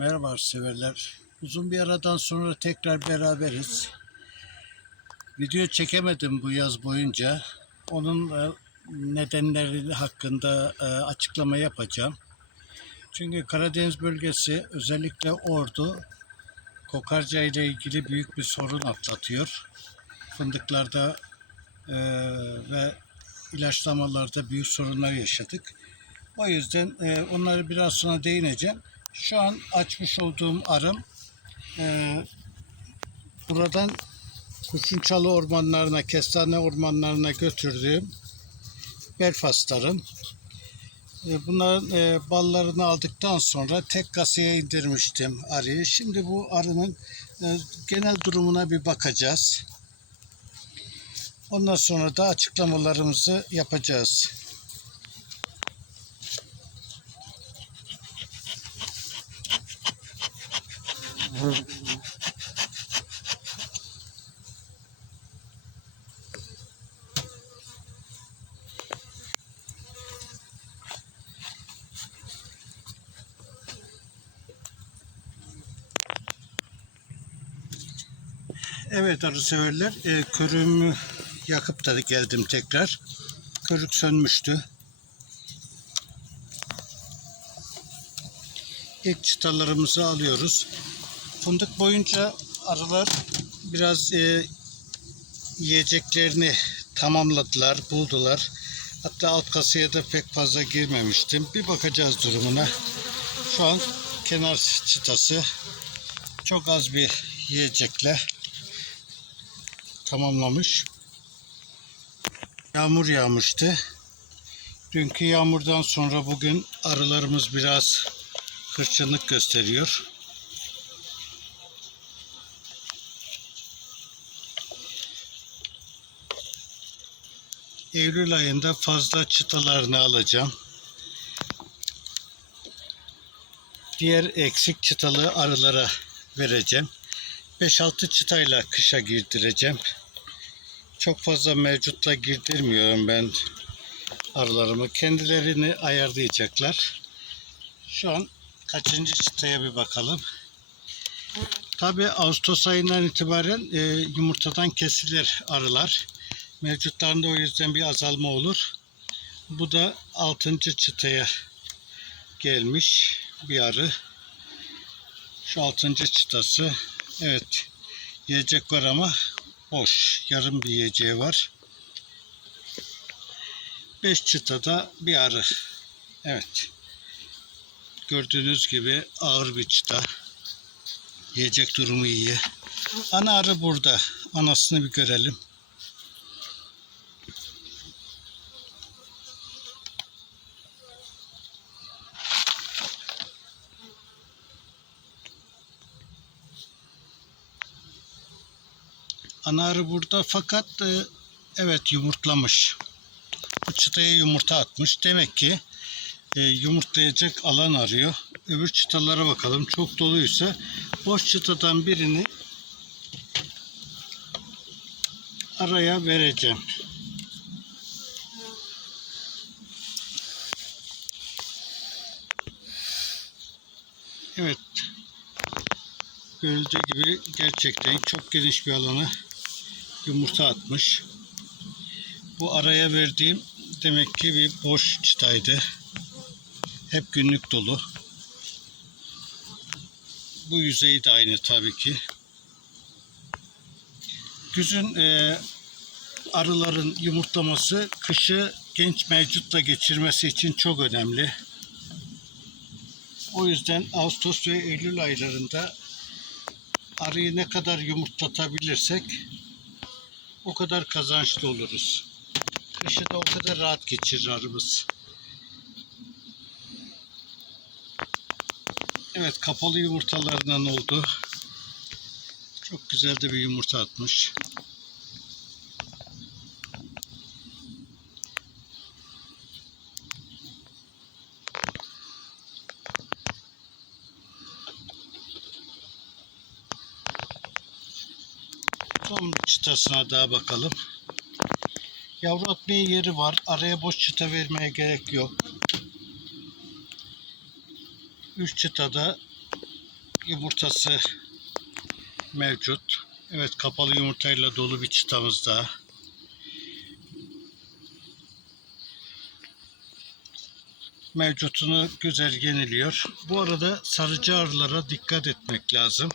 Merhaba severler. Uzun bir aradan sonra tekrar beraberiz. Video çekemedim bu yaz boyunca. Onun e, nedenleri hakkında e, açıklama yapacağım. Çünkü Karadeniz bölgesi özellikle Ordu kokarca ile ilgili büyük bir sorun atlatıyor. Fındıklarda e, ve ilaçlamalarda büyük sorunlar yaşadık. O yüzden onları biraz sonra değineceğim. Şu an açmış olduğum arım e, buradan Kurşunçalı ormanlarına, kestane ormanlarına götürdüğüm Belfastlarım. E, bunların e, ballarını aldıktan sonra tek kasaya indirmiştim arıyı. Şimdi bu arının e, genel durumuna bir bakacağız. Ondan sonra da açıklamalarımızı yapacağız. Evet arı severler, e, körüğümü yakıp da geldim tekrar. Körük sönmüştü. İlk çıtalarımızı alıyoruz. Fındık boyunca arılar biraz e, yiyeceklerini tamamladılar, buldular. Hatta alt kasaya da pek fazla girmemiştim. Bir bakacağız durumuna. Şu an kenar çıtası çok az bir yiyecekle tamamlamış. Yağmur yağmıştı. Dünkü yağmurdan sonra bugün arılarımız biraz hırçınlık gösteriyor. Eylül ayında fazla çıtalarını alacağım. Diğer eksik çıtalı arılara vereceğim. 5-6 çıtayla kışa girdireceğim. Çok fazla mevcutla girdirmiyorum ben arılarımı. Kendilerini ayarlayacaklar. Şu an kaçıncı çıtaya bir bakalım. Tabi Ağustos ayından itibaren e, yumurtadan kesilir arılar. Mevcutlarında o yüzden bir azalma olur. Bu da 6. çıtaya gelmiş bir arı. Şu 6. çıtası. Evet. Yiyecek var ama boş. Yarım bir yiyeceği var. 5 çıtada bir arı. Evet. Gördüğünüz gibi ağır bir çıta. Yiyecek durumu iyi. Ana arı burada. Anasını bir görelim. Ana arı burada fakat e, evet yumurtlamış. Bu çıtaya yumurta atmış. Demek ki e, yumurtlayacak alan arıyor. Öbür çıtalara bakalım. Çok doluysa boş çıtadan birini araya vereceğim. Evet. Görüldüğü gibi gerçekten çok geniş bir alana yumurta atmış. Bu araya verdiğim demek ki bir boş çıtaydı. Hep günlük dolu. Bu yüzeyi de aynı tabii ki. Güzün e, arıların yumurtlaması kışı genç mevcutla geçirmesi için çok önemli. O yüzden Ağustos ve Eylül aylarında arıyı ne kadar yumurtlatabilirsek o kadar kazançlı oluruz. Kışı da o kadar rahat geçirir arımız. Evet kapalı yumurtalarından oldu. Çok güzel de bir yumurta atmış. Son çıtasına daha bakalım. Yavru atmaya yeri var. Araya boş çıta vermeye gerek yok. Üç çıtada yumurtası mevcut. Evet kapalı yumurtayla dolu bir çıtamız daha. Mevcutunu güzel yeniliyor. Bu arada sarıcı arılara dikkat etmek lazım.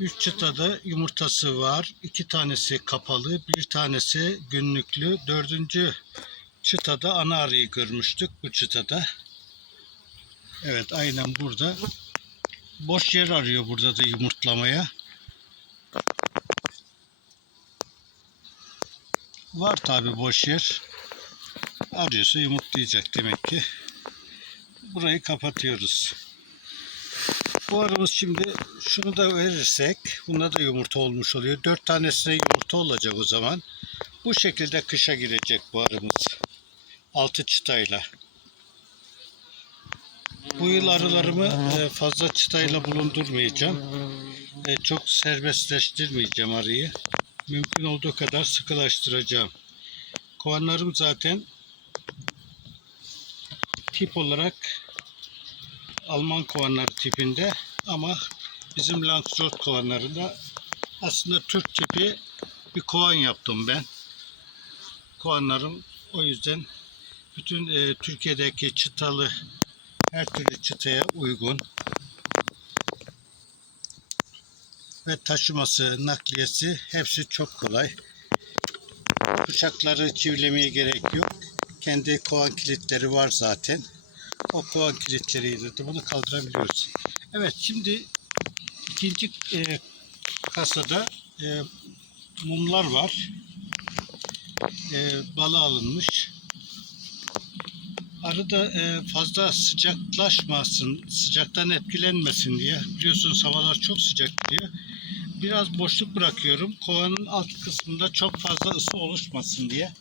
Üç çıtada yumurtası var. İki tanesi kapalı, bir tanesi günlüklü. Dördüncü çıtada ana arıyı görmüştük bu çıtada. Evet aynen burada. Boş yer arıyor burada da yumurtlamaya. Var tabi boş yer. Arıyorsa yumurtlayacak demek ki. Burayı kapatıyoruz. Bu arımız şimdi şunu da verirsek bunda da yumurta olmuş oluyor. Dört tanesine yumurta olacak o zaman. Bu şekilde kışa girecek bu arımız. Altı çıtayla. Bu yıl arılarımı e, fazla çıtayla bulundurmayacağım. E, Çok serbestleştirmeyeceğim arıyı. Mümkün olduğu kadar sıkılaştıracağım. Kovanlarım zaten tip olarak Alman kovanları tipinde ama bizim Langstroth kovanlarında aslında Türk tipi bir kovan yaptım ben. Kovanlarım o yüzden bütün e, Türkiye'deki çıtalı her türlü çıtaya uygun ve taşıması, nakliyesi hepsi çok kolay. Bıçakları çivilemeye gerek yok. Kendi kovan kilitleri var zaten. O kovan kilitleriyle de bunu kaldırabiliyoruz. Evet şimdi ikinci e, kasada e, mumlar var. E, balı alınmış. Arı da e, fazla sıcaklaşmasın, sıcaktan etkilenmesin diye. Biliyorsunuz havalar çok sıcak diye. Biraz boşluk bırakıyorum. Kovanın alt kısmında çok fazla ısı oluşmasın diye.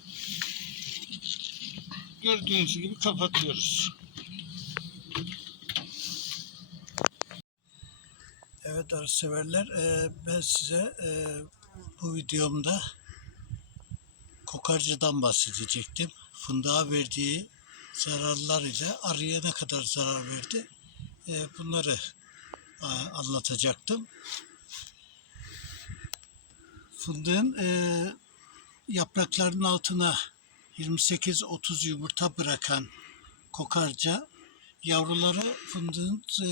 Gördüğünüz gibi kapatıyoruz. Evet arı severler, e, ben size e, bu videomda kokarcıdan bahsedecektim. Fındığa verdiği zararlar ile arıya ne kadar zarar verdi e, bunları a, anlatacaktım. Fındığın e, yapraklarının altına 28-30 yumurta bırakan kokarca yavruları fındığın e,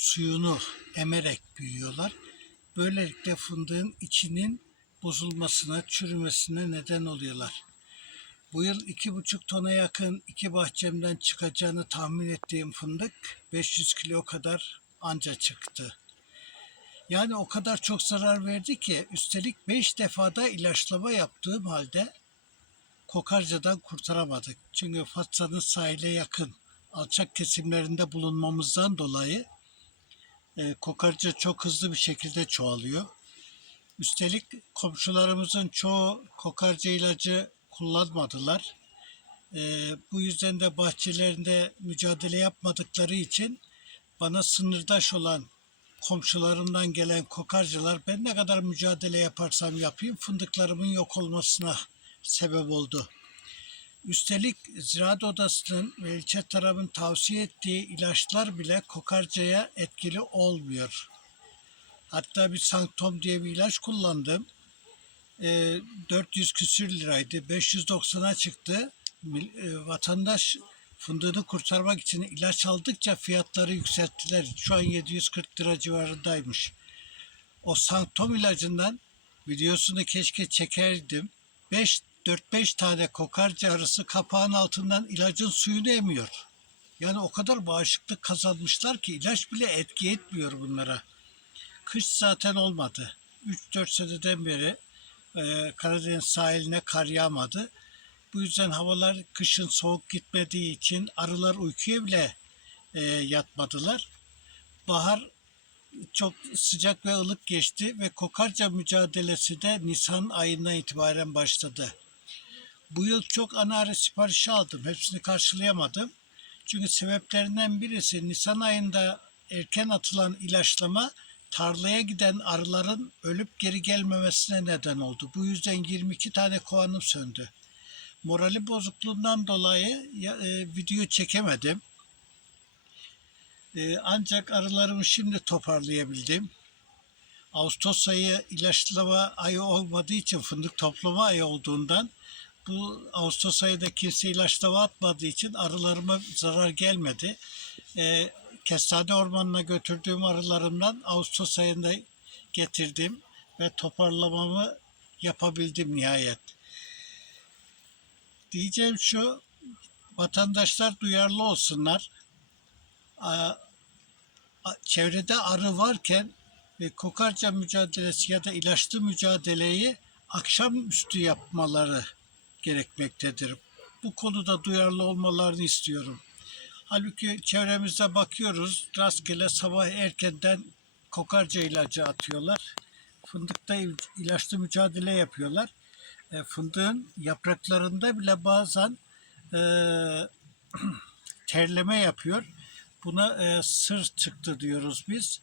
suyunu emerek büyüyorlar. Böylelikle fındığın içinin bozulmasına, çürümesine neden oluyorlar. Bu yıl iki buçuk tona yakın iki bahçemden çıkacağını tahmin ettiğim fındık 500 kilo kadar anca çıktı. Yani o kadar çok zarar verdi ki üstelik 5 defada ilaçlama yaptığım halde kokarcadan kurtaramadık. Çünkü Fatsa'nın sahile yakın alçak kesimlerinde bulunmamızdan dolayı e, kokarca çok hızlı bir şekilde çoğalıyor. Üstelik komşularımızın çoğu kokarca ilacı kullanmadılar. E, bu yüzden de bahçelerinde mücadele yapmadıkları için bana sınırdaş olan komşularımdan gelen kokarcılar ben ne kadar mücadele yaparsam yapayım fındıklarımın yok olmasına sebep oldu. Üstelik Ziraat Odası'nın ve ilçe tarafın tavsiye ettiği ilaçlar bile kokarcaya etkili olmuyor. Hatta bir Sanktom diye bir ilaç kullandım. E, 400 küsür liraydı. 590'a çıktı. E, Vatandaş fındığını kurtarmak için ilaç aldıkça fiyatları yükselttiler. Şu an 740 lira civarındaymış. O Sanktom ilacından videosunu keşke çekerdim. 5 4-5 tane kokarca arısı kapağın altından ilacın suyunu emiyor. Yani o kadar bağışıklık kazanmışlar ki ilaç bile etki etmiyor bunlara. Kış zaten olmadı. 3-4 seneden beri e, Karadeniz sahiline kar yağmadı. Bu yüzden havalar kışın soğuk gitmediği için arılar uykuya bile e, yatmadılar. Bahar çok sıcak ve ılık geçti ve kokarca mücadelesi de Nisan ayından itibaren başladı. Bu yıl çok ana arı siparişi aldım. Hepsini karşılayamadım. Çünkü sebeplerinden birisi Nisan ayında erken atılan ilaçlama tarlaya giden arıların ölüp geri gelmemesine neden oldu. Bu yüzden 22 tane kovanım söndü. morali bozukluğundan dolayı e, video çekemedim. E, ancak arılarımı şimdi toparlayabildim. Ağustos ayı ilaçlama ayı olmadığı için fındık toplama ayı olduğundan bu Ağustos ayında kimse ilaçlama atmadığı için arılarıma zarar gelmedi. E, Kestane ormanına götürdüğüm arılarımdan Ağustos ayında getirdim ve toparlamamı yapabildim nihayet. Diyeceğim şu, vatandaşlar duyarlı olsunlar. Çevrede arı varken kokarca mücadelesi ya da ilaçlı mücadeleyi akşamüstü yapmaları gerekmektedir. Bu konuda duyarlı olmalarını istiyorum. Halbuki çevremizde bakıyoruz rastgele sabah erkenden kokarca ilacı atıyorlar. Fındıkta il- ilaçlı mücadele yapıyorlar. E, fındığın yapraklarında bile bazen e, terleme yapıyor. Buna e, sır çıktı diyoruz biz.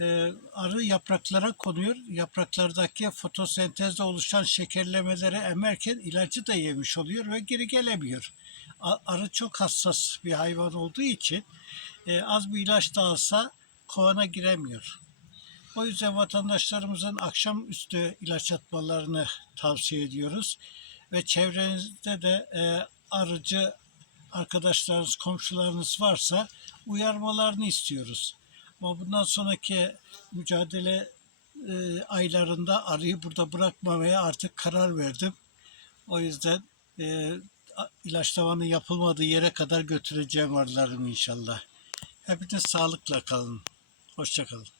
E, arı yapraklara konuyor. Yapraklardaki fotosentezde oluşan şekerlemeleri emerken ilacı da yemiş oluyor ve geri gelemiyor. Arı çok hassas bir hayvan olduğu için e, az bir ilaç da alsa kovana giremiyor. O yüzden vatandaşlarımızın akşamüstü ilaç atmalarını tavsiye ediyoruz. Ve çevrenizde de e, arıcı arkadaşlarınız, komşularınız varsa uyarmalarını istiyoruz. Ama bundan sonraki mücadele e, aylarında arıyı burada bırakmamaya artık karar verdim. O yüzden e, ilaçlamanın yapılmadığı yere kadar götüreceğim arılarımı inşallah. Hepiniz sağlıkla kalın. Hoşçakalın.